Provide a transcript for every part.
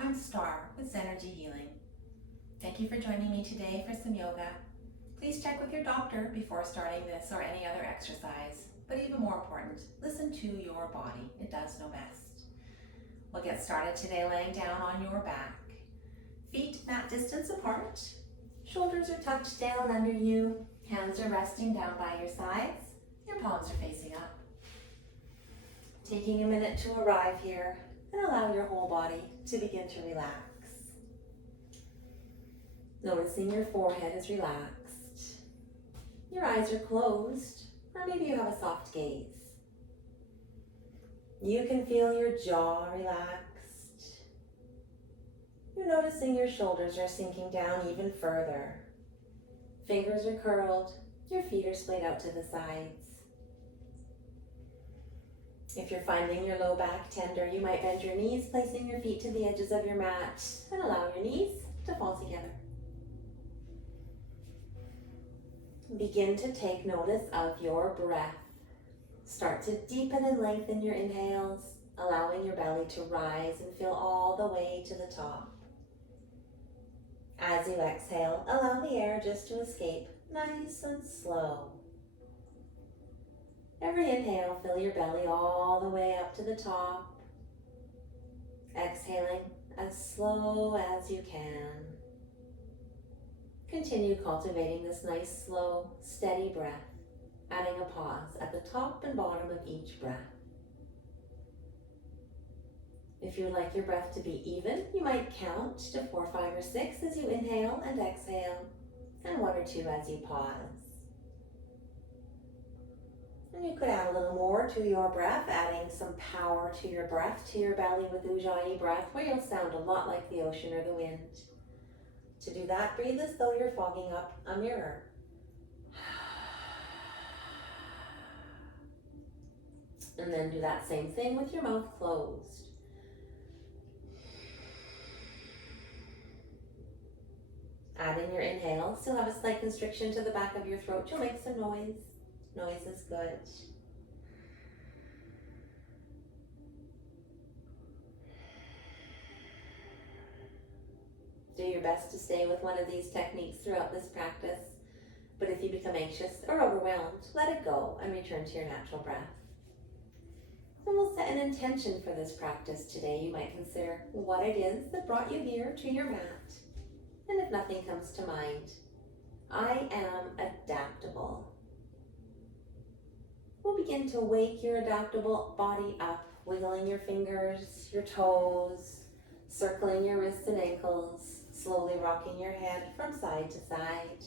I'm Star with Zenergy Healing. Thank you for joining me today for some yoga. Please check with your doctor before starting this or any other exercise. But even more important, listen to your body. It does know best. We'll get started today laying down on your back. Feet mat distance apart. Shoulders are tucked down under you. Hands are resting down by your sides. Your palms are facing up. Taking a minute to arrive here and allow your whole body to begin to relax. Noticing your forehead is relaxed. Your eyes are closed, or maybe you have a soft gaze. You can feel your jaw relaxed. You're noticing your shoulders are sinking down even further. Fingers are curled, your feet are splayed out to the sides. If you're finding your low back tender, you might bend your knees, placing your feet to the edges of your mat and allow your knees to fall together. Begin to take notice of your breath. Start to deepen and lengthen your inhales, allowing your belly to rise and fill all the way to the top. As you exhale, allow the air just to escape nice and slow. Every inhale, fill your belly all the way up to the top. Exhaling as slow as you can. Continue cultivating this nice, slow, steady breath, adding a pause at the top and bottom of each breath. If you would like your breath to be even, you might count to 4, 5, or 6 as you inhale and exhale, and 1 or 2 as you pause. And you could add a little more to your breath, adding some power to your breath, to your belly with Ujjayi breath, where you'll sound a lot like the ocean or the wind. To do that, breathe as though you're fogging up a mirror. And then do that same thing with your mouth closed. Add in your inhale. Still have a slight constriction to the back of your throat. You'll make some noise. Noise is good. Do your best to stay with one of these techniques throughout this practice. But if you become anxious or overwhelmed, let it go and return to your natural breath. And we'll set an intention for this practice today. You might consider what it is that brought you here to your mat. And if nothing comes to mind, I am adaptable. We'll begin to wake your adaptable body up, wiggling your fingers, your toes, circling your wrists and ankles, slowly rocking your head from side to side.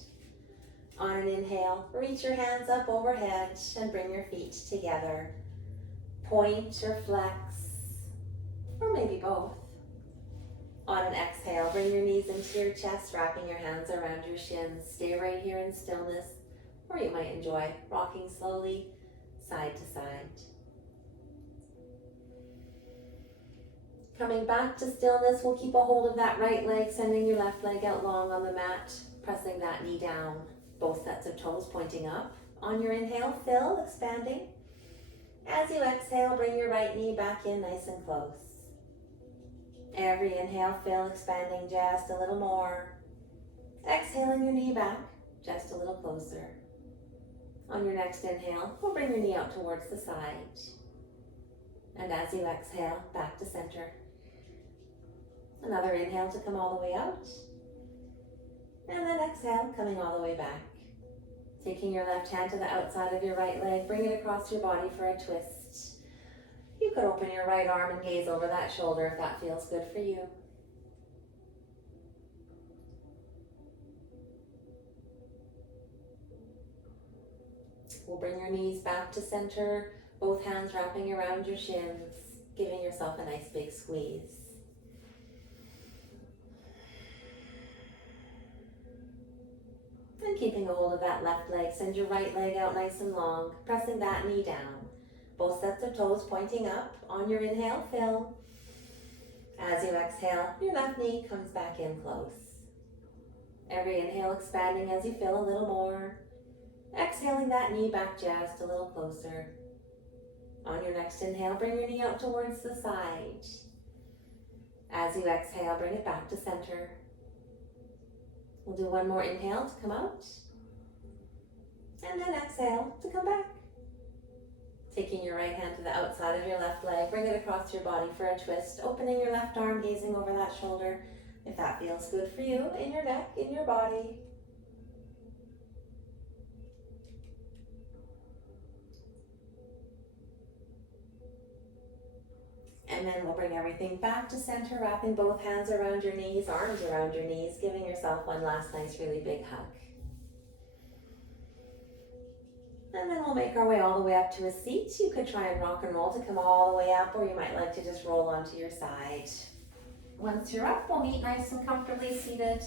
On an inhale, reach your hands up overhead and bring your feet together. Point or flex, or maybe both. On an exhale, bring your knees into your chest, wrapping your hands around your shins. Stay right here in stillness, or you might enjoy rocking slowly side to side. Coming back to stillness, we'll keep a hold of that right leg, sending your left leg out long on the mat, pressing that knee down. Both sets of toes pointing up. On your inhale, fill, expanding. As you exhale, bring your right knee back in nice and close. Every inhale, fill, expanding just a little more. Exhaling your knee back just a little closer. On your next inhale, we'll bring your knee out towards the side. And as you exhale, back to center. Another inhale to come all the way out. And then exhale, coming all the way back. Taking your left hand to the outside of your right leg, bring it across your body for a twist. You could open your right arm and gaze over that shoulder if that feels good for you. We'll bring your knees back to center, both hands wrapping around your shins, giving yourself a nice big squeeze. And keeping a hold of that left leg, send your right leg out nice and long, pressing that knee down. Both sets of toes pointing up. On your inhale, fill. As you exhale, your left knee comes back in close. Every inhale expanding as you feel a little more. Exhaling that knee back just a little closer. On your next inhale, bring your knee out towards the side. As you exhale, bring it back to center. We'll do one more inhale to come out. And then exhale to come back. Taking your right hand to the outside of your left leg, bring it across your body for a twist, opening your left arm, gazing over that shoulder. If that feels good for you, in your neck, in your body. And then we'll bring everything back to center, wrapping both hands around your knees, arms around your knees, giving yourself one last nice, really big hug. And then we'll make our way all the way up to a seat. You could try and rock and roll to come all the way up, or you might like to just roll onto your side. Once you're up, we'll meet nice and comfortably seated,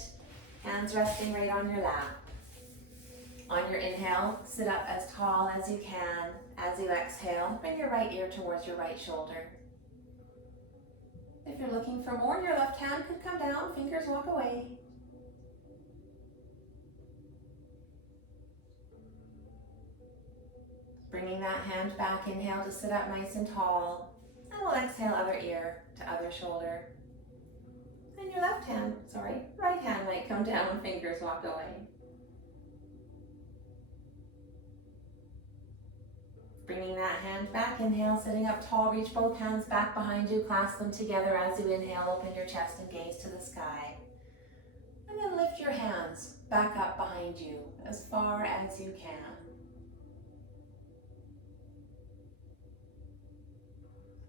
hands resting right on your lap. On your inhale, sit up as tall as you can. As you exhale, bring your right ear towards your right shoulder. If you're looking for more, your left hand could come down, fingers walk away. Bringing that hand back, inhale to sit up nice and tall. And we'll exhale other ear to other shoulder. And your right hand might come down, fingers walk away. Bringing that hand back, inhale, sitting up tall, reach both hands back behind you, clasp them together as you inhale, open your chest and gaze to the sky. And then lift your hands back up behind you as far as you can.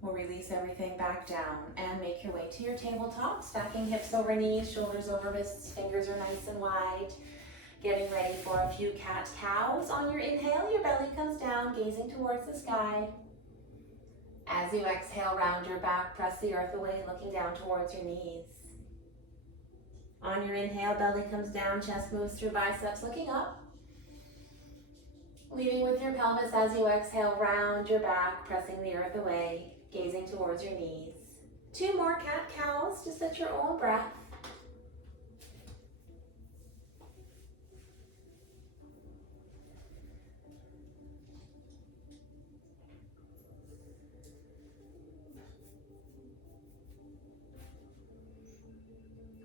We'll release everything back down and make your way to your tabletop, stacking hips over knees, shoulders over wrists, fingers are nice and wide. Getting ready for a few cat-cows. On your inhale, your belly comes down, gazing towards the sky. As you exhale, round your back, press the earth away, looking down towards your knees. On your inhale, belly comes down, chest moves through biceps, looking up. Leading with your pelvis as you exhale, round your back, pressing the earth away, gazing towards your knees. 2 more cat-cows, just at your own breath.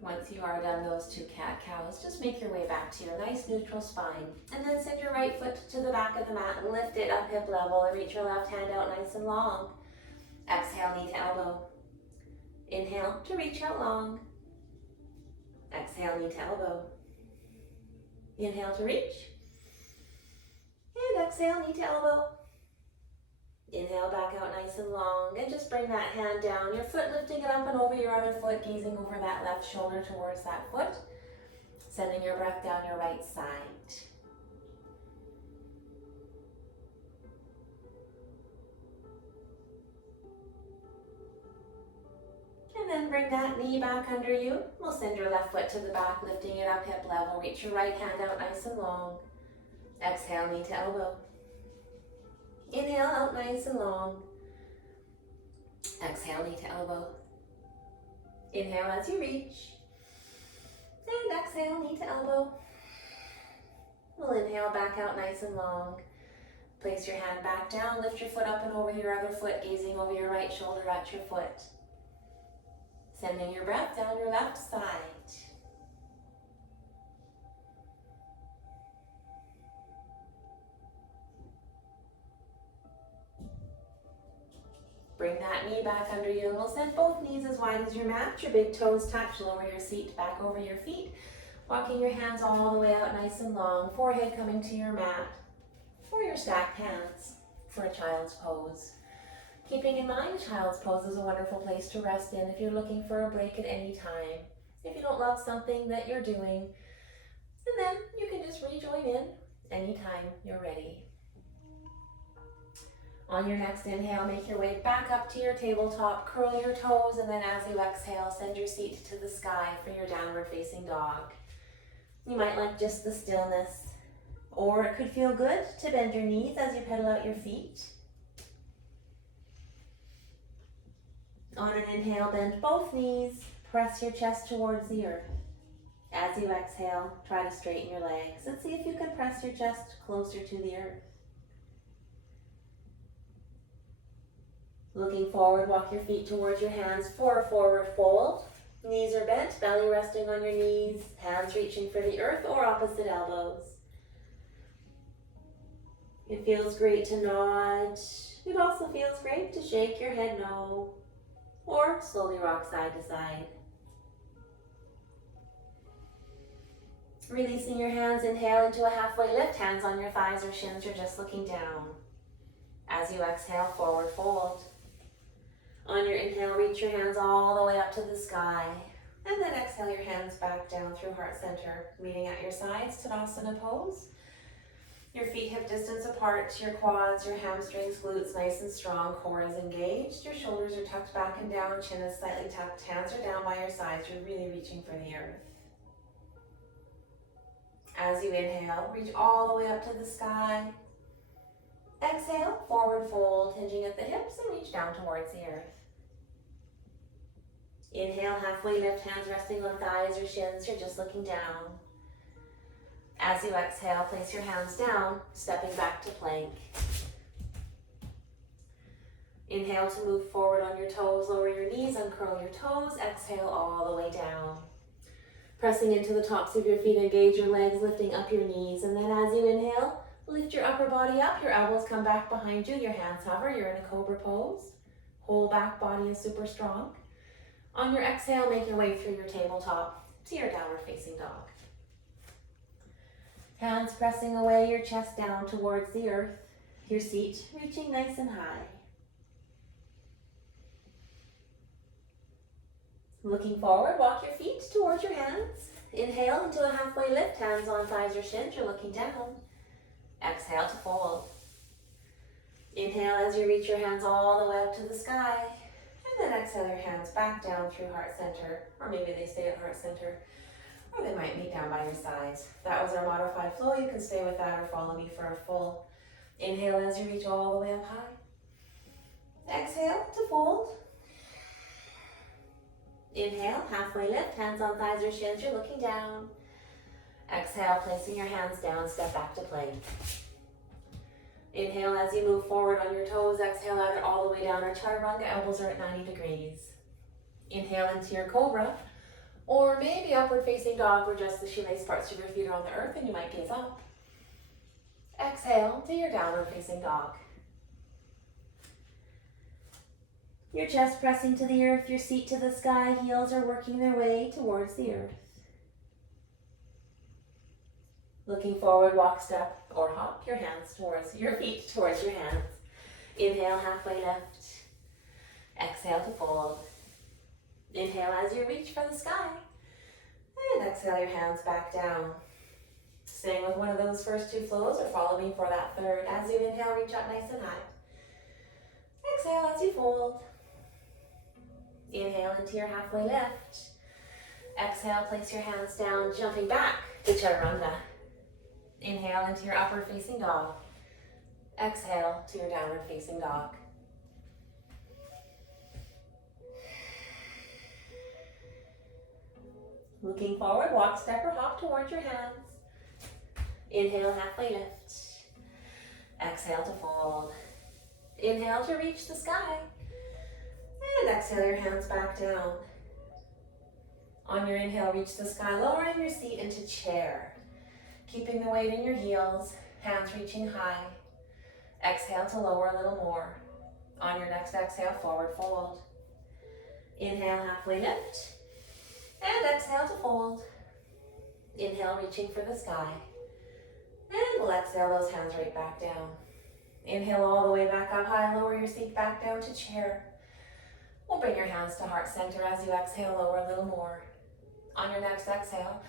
Once you are done those 2 cat-cows, just make your way back to your nice neutral spine. And then send your right foot to the back of the mat and lift it up hip level and reach your left hand out nice and long. Exhale, knee to elbow. Inhale to reach out long. Exhale, knee to elbow. Inhale to reach. And exhale, knee to elbow. Inhale back out nice and long, and just bring that hand down, your foot lifting it up and over your other foot, gazing over that left shoulder towards that foot, sending your breath down your right side. And then bring that knee back under you. We'll send your left foot to the back, lifting it up hip level, reach your right hand out nice and long. Exhale, knee to elbow. Inhale out nice and long. Exhale, knee to elbow. Inhale as you reach. And exhale, knee to elbow. We'll inhale back out nice and long. Place your hand back down, lift your foot up and over your other foot, gazing over your right shoulder at your foot. Sending your breath down your left side. Bring that knee back under you, and we'll send both knees as wide as your mat. Your big toes touch, lower your seat back over your feet. Walking your hands all the way out nice and long, forehead coming to your mat. Or your stacked hands for a child's pose. Keeping in mind, child's pose is a wonderful place to rest in if you're looking for a break at any time. If you don't love something that you're doing, and then you can just rejoin in anytime you're ready. On your next inhale, make your way back up to your tabletop, curl your toes, and then as you exhale, send your seat to the sky for your downward facing dog. You might like just the stillness, or it could feel good to bend your knees as you pedal out your feet. On an inhale, bend both knees, press your chest towards the earth. As you exhale, try to straighten your legs and see if you can press your chest closer to the earth. Looking forward, walk your feet towards your hands for a forward fold. Knees are bent, belly resting on your knees, hands reaching for the earth or opposite elbows. It feels great to nod. It also feels great to shake your head no, or slowly rock side to side. Releasing your hands, inhale into a halfway lift, hands on your thighs or shins, you're just looking down. As you exhale, forward fold. On your inhale, reach your hands all the way up to the sky. And then exhale your hands back down through heart center, meeting at your sides, Tadasana pose. Your feet hip distance apart, your quads, your hamstrings, glutes nice and strong, core is engaged. Your shoulders are tucked back and down, chin is slightly tucked, hands are down by your sides. You're really reaching for the earth. As you inhale, reach all the way up to the sky. Exhale, forward fold, hinging at the hips and reach down towards the earth. Inhale, halfway lift, hands resting on thighs or shins, you're just looking down. As you exhale, place your hands down, stepping back to plank. Inhale to move forward on your toes, lower your knees, uncurl your toes, exhale all the way down. Pressing into the tops of your feet, engage your legs, lifting up your knees, and then as you inhale, lift your upper body up, your elbows come back behind you, your hands hover, you're in a cobra pose. Whole back body is super strong. On your exhale, make your way through your tabletop to your downward facing dog. Hands pressing away, your chest down towards the earth, your seat reaching nice and high. Looking forward, walk your feet towards your hands. Inhale into a halfway lift, hands on thighs or shins, you're looking down. Exhale to fold. Inhale as you reach your hands all the way up to the sky. And then exhale your hands back down through heart center, or maybe they stay at heart center, or they might meet down by your sides. That was our modified flow. You can stay with that or follow me for a full inhale as you reach all the way up high. Exhale to fold. Inhale, halfway lift, hands on thighs or shins, you're looking down. Exhale, placing your hands down, step back to plank. Inhale as you move forward on your toes, exhale either all the way down or chaturanga, elbows are at 90 degrees. Inhale into your cobra, or maybe upward facing dog where just the shoelace parts of your feet are on the earth and you might gaze up. Exhale to your downward facing dog. Your chest pressing to the earth, your seat to the sky, heels are working their way towards the earth. Looking forward, walk, step, or hop your hands towards your feet, towards your hands. Inhale, halfway lift. Exhale to fold. Inhale as you reach for the sky. And exhale your hands back down. Staying with one of those first two flows or follow me for that third. As you inhale, reach up nice and high. Exhale as you fold. Inhale into your halfway lift. Exhale, place your hands down, jumping back to chaturanga. Inhale into your upward facing dog. Exhale to your downward facing dog. Looking forward, walk, step, or hop towards your hands. Inhale, halfway lift. Exhale to fold. Inhale to reach the sky. And exhale your hands back down. On your inhale, reach the sky, lowering your seat into chair. Keeping the weight in your heels, hands reaching high. Exhale to lower a little more. On your next exhale, forward fold. Inhale, halfway lift. And exhale to fold. Inhale, reaching for the sky. And we'll exhale those hands right back down. Inhale all the way back up high, lower your seat back down to chair. We'll bring your hands to heart center as you exhale, lower a little more. On your next exhale,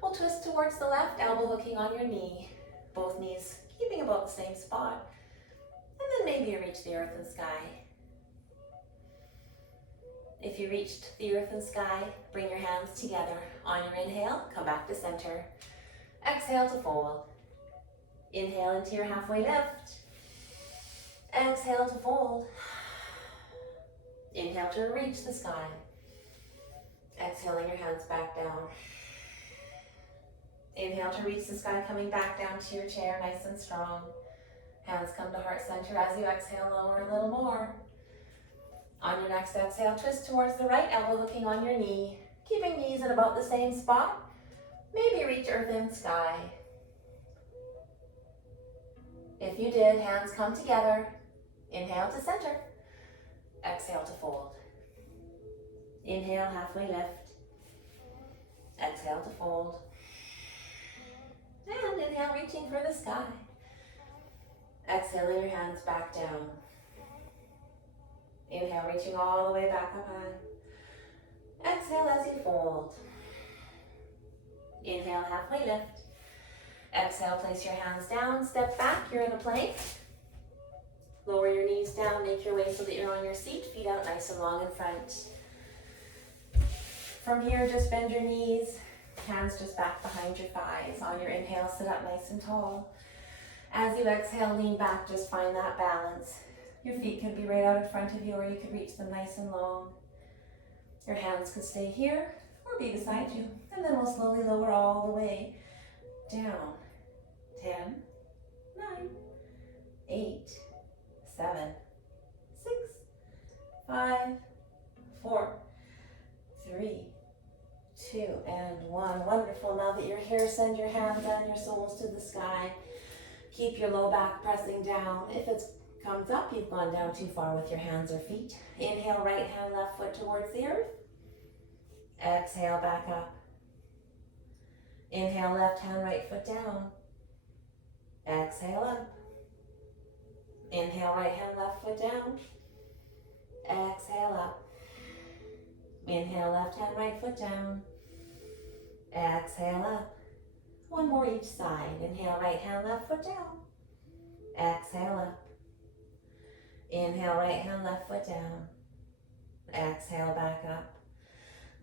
we'll twist towards the left, elbow hooking on your knee. Both knees keeping about the same spot. And then maybe you reach the earth and sky. If you reached the earth and sky, bring your hands together. On your inhale, come back to center. Exhale to fold. Inhale into your halfway lift. Exhale to fold. Inhale to reach the sky. Exhaling your hands back down. Inhale to reach the sky, coming back down to your chair, nice and strong. Hands come to heart center. As you exhale, lower a little more. On your next exhale, twist towards the right, elbow hooking on your knee, keeping knees in about the same spot. Maybe reach earth and sky. If you did, hands come together. Inhale to center. Exhale to fold. Inhale, halfway lift. Exhale to fold. And inhale, reaching for the sky. Exhale, lay your hands back down. Inhale, reaching all the way back up high. Exhale as you fold. Inhale, halfway lift. Exhale, place your hands down, step back, you're in a plank. Lower your knees down, make your way so that you're on your seat, feet out nice and long in front. From here, just bend your knees, hands just back behind your thighs. On your inhale, sit up nice and tall. As you exhale, lean back, just find that balance. Your feet could be right out in front of you, or you could reach them nice and long. Your hands could stay here or be beside you. And then we'll slowly lower all the way down. 10, 9, 8, 7, 6, 5, 4, 3, 2, and 1. Wonderful. Now that you're here, send your hands and your soles to the sky. Keep your low back pressing down. If it comes up, you've gone down too far with your hands or feet. Inhale, right hand, left foot towards the earth. Exhale, back up. Inhale, left hand, right foot down. Exhale up. Inhale, right hand, left foot down. Exhale up. Inhale, left hand, right foot down. Exhale up. One more each side. Inhale, right hand, left foot down. Exhale up. Inhale, right hand, left foot down. Exhale, back up.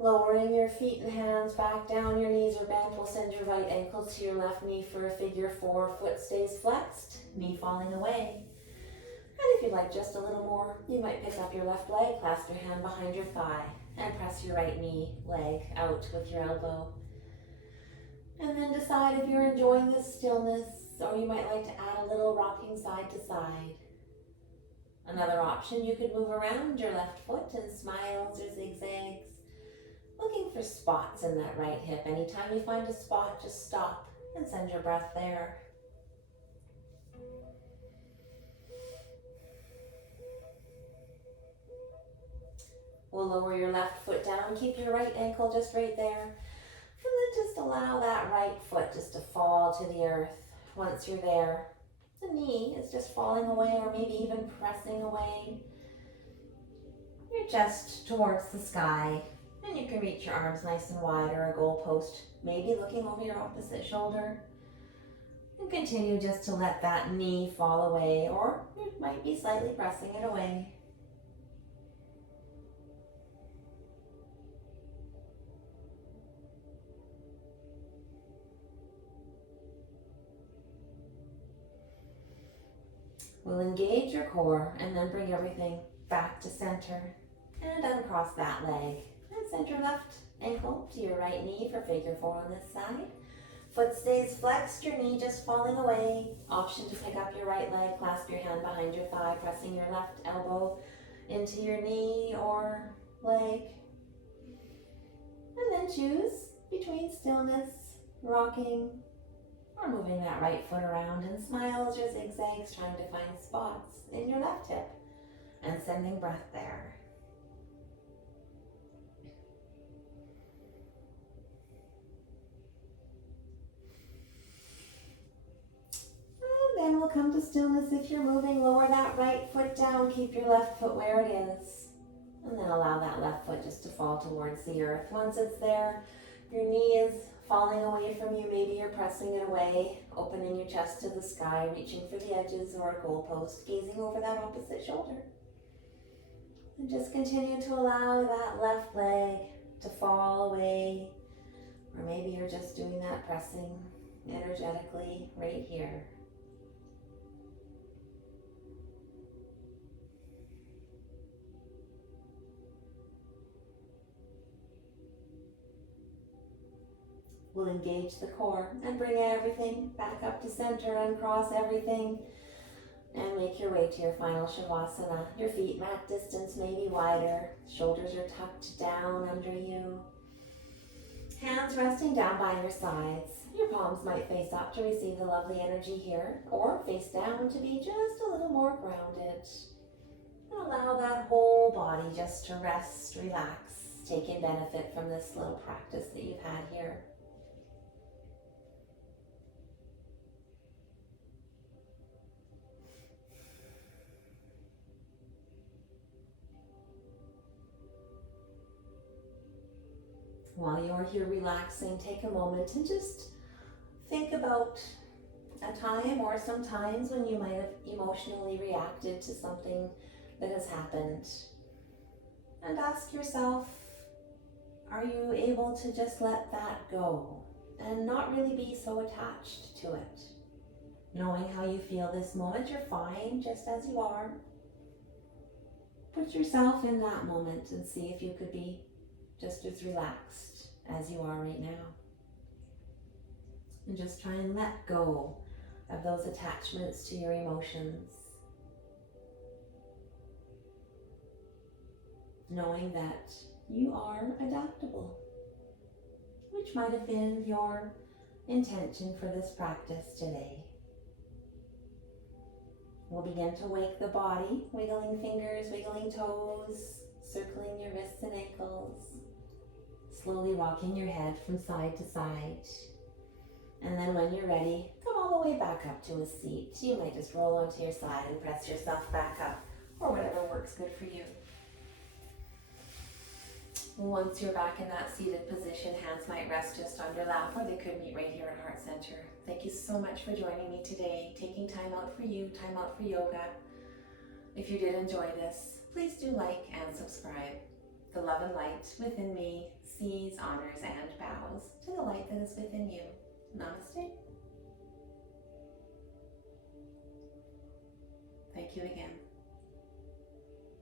Lowering your feet and hands back down, your knees are bent. We'll send your right ankle to your left knee for a figure 4. Foot stays flexed, knee falling away. And if you'd like just a little more, you might pick up your left leg, clasp your hand behind your thigh, and press your right knee, leg out with your elbow. And then decide if you're enjoying this stillness, or you might like to add a little rocking side to side. Another option, you could move around your left foot in smiles or zigzags, looking for spots in that right hip. Anytime you find a spot, just stop and send your breath there. We'll lower your left foot down, keep your right ankle just right there, and then just allow that right foot just to fall to the earth. Once you're there, the knee is just falling away or maybe even pressing away. Your chest towards the sky. And you can reach your arms nice and wide, or a goalpost, maybe looking over your opposite shoulder. And continue just to let that knee fall away, or you might be slightly pressing it away. We'll engage your core and then bring everything back to center and uncross that leg. Send your left ankle to your right knee for figure 4 on this side. Foot stays flexed, your knee just falling away. Option to pick up your right leg, clasp your hand behind your thigh, pressing your left elbow into your knee or leg. And then choose between stillness, rocking, or moving that right foot around in smiles or zigzags, trying to find spots in your left hip and sending breath there. Then we'll come to stillness. If you're moving, lower that right foot down, keep your left foot where it is, and then allow that left foot just to fall towards the earth. Once it's there, your knee is falling away from you, maybe you're pressing it away, opening your chest to the sky, reaching for the edges or a goalpost, gazing over that opposite shoulder. And just continue to allow that left leg to fall away, or maybe you're just doing that pressing energetically right here. We'll engage the core and bring everything back up to center, uncross everything. And make your way to your final Shavasana. Your feet mat distance may be wider. Shoulders are tucked down under you. Hands resting down by your sides. Your palms might face up to receive the lovely energy here, or face down to be just a little more grounded. And allow that whole body just to rest, relax, take in benefit from this little practice that you've had here. While you're here relaxing, take a moment and just think about a time or some times when you might have emotionally reacted to something that has happened. And ask yourself, are you able to just let that go and not really be so attached to it? Knowing how you feel this moment, you're fine just as you are. Put yourself in that moment and see if you could be just as relaxed as you are right now. And just try and let go of those attachments to your emotions. Knowing that you are adaptable, which might have been your intention for this practice today. We'll begin to wake the body, wiggling fingers, wiggling toes, circling your wrists and ankles, slowly rocking your head from side to side. And then when you're ready, come all the way back up to a seat. You might just roll onto your side and press yourself back up, or whatever works good for you. Once you're back in that seated position, hands might rest just on your lap, or they could meet right here at Heart Center. Thank you so much for joining me today, taking time out for you, time out for yoga. If you did enjoy this, please do like and subscribe. The love and light within me sees, honors, and bows to the light that is within you. Namaste. Thank you again.